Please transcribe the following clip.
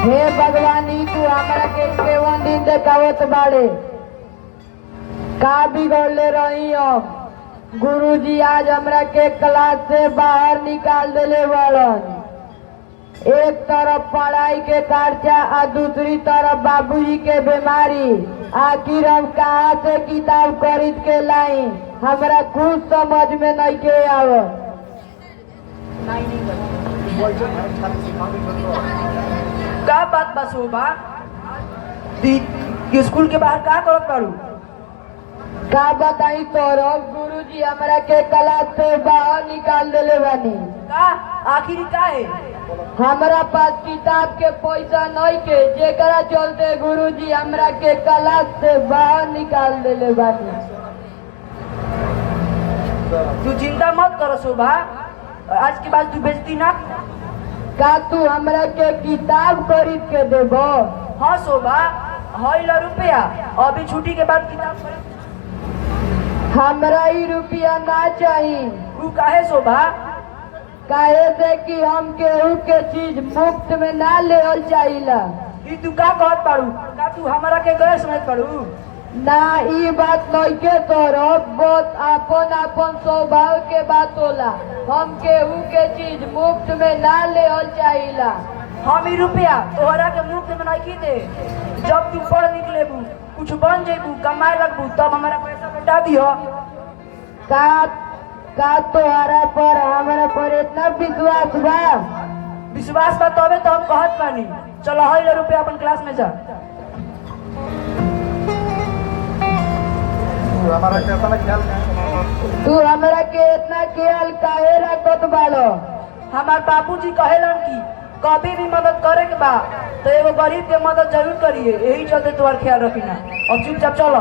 हे भगवानी तू हमरा के केवन दिन देखावत बाड़े का बिगड़ले रही अब। गुरुजी आज हमरा के क्लास से बाहर निकाल देले वालन। एक तरफ पढ़ाई के खर्चा और दूसरी तरफ बाबूजी के बीमारी। आखिर हम कहाँ से किताब खरीद के लाई हमरा कुछ समझ में नहीं के आवत। का बात बस हो बा स्कूल के बाहर का करत बाड़ू? का बताई तोरब गुरुजी हमरा के क्लास से बाहर निकाल देले बानी। का आखिर का है? हमरा पास किताब के पैसा नहीं के जेकरा चलते गुरुजी हमरा के क्लास से बाहर निकाल देले बानी। तू चिंता मत कर शोभा, आज के बाद तू बेइज्जती ना। का तू हमरा के किताब खरीद के देबो? हाँ शोभा, हईल रुपया अभी छुट्टी के बाद किताब खरीद। हमरा ई रुपया ना चाहिए। तू काहे शोभा? काहे से कि हम केहू के चीज मुफ्त में ना लेवल चाहिला। ई तू का कहत बाड़ू? का तू हमरा के गैर समझ बाड़ू? ना ई बात नहीं के तोरब, बहुत अपन अपन स्वभाव के बात होला। हम केहू के चीज मुफ्त में ना लेवल चाहिला। हम ई रुपया तोहरा के मुफ्त में नहीं दे। जब तू पढ़ लिख लेबू, कुछ बन जेबू, कमाए लगबू, तब हमारा पैसा लौटा दियो। का तोहरा पर हमरा पर इतना विश्वास बा? विश्वास बा तबे तो हम कहत बानी। चलो हईल रुपया अपन क्लास में जा। तू हमरा के इतना ख्याल काहे रखत बालो? हमार बाबूजी कहेलन कि कभी भी मदद करे के बा तो एगो गरीब के मदद जरूर करिए, यही चलते तुम्हार ख्याल रखी ना। अब चुपचाप चलो।